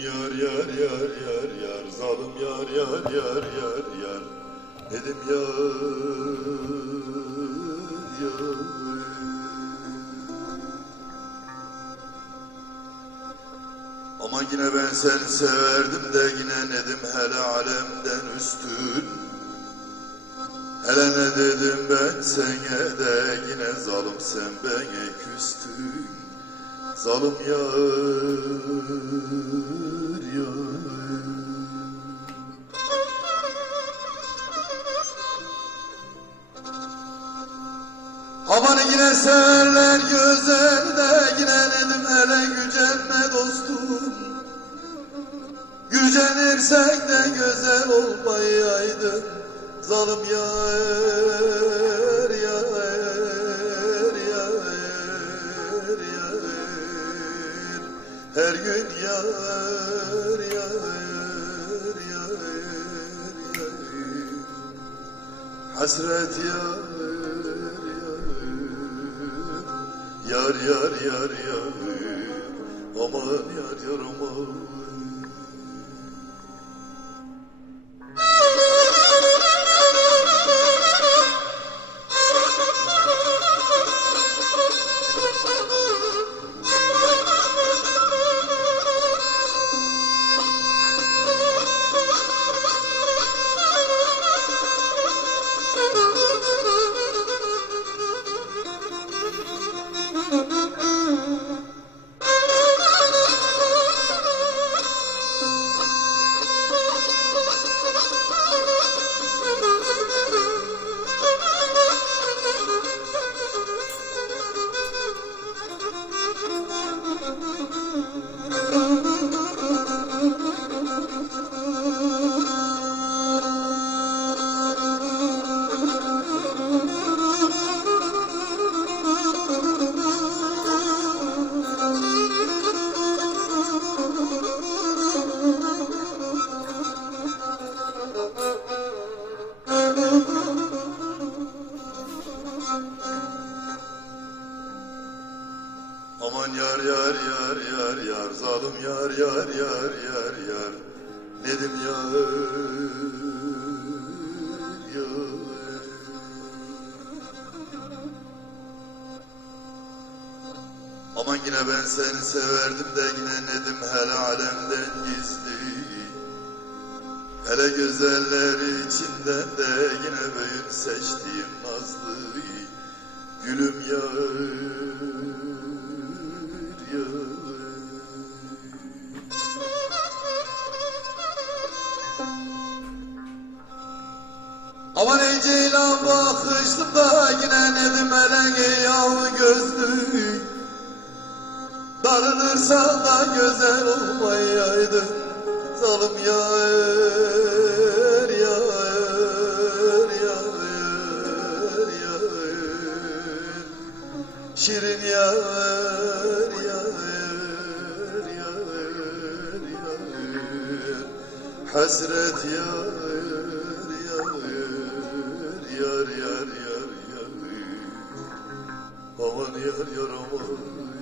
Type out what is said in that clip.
Yar yar yar yar yar. Zalim yar yar yar yar yar. Dedim yar yar. Ama yine ben seni severdim de yine nedim hele alemden üstün. Hele ne dedim ben sene de yine zalim sen bana küstün Zalim yar yar. Aman yine severler güzel de yine dedim hele gücenme dostum. Gücenirsek de güzel olmayaydın Zalim yar Her gün yar yar yar yar Hasret yar yar. Yar yar yar yar. Aman yar yar aman Mm-hmm. Yar yar yar yar yar zalim yar yar yar yar yar. Nedim yar yar. Aman yine ben seni severdim de yine Nedim hele alemden gizli. Hele güzelleri içinden de yine büyük seçtiğim nazlı. Gülüm yar Aman ey ceylan bakıştım da yine nedim hele yav gözlü. Darılırsan da güzel olmayaydın Zalim yar yar yar yar. Şirin yar yar yar yar. Hasret yar Aman aman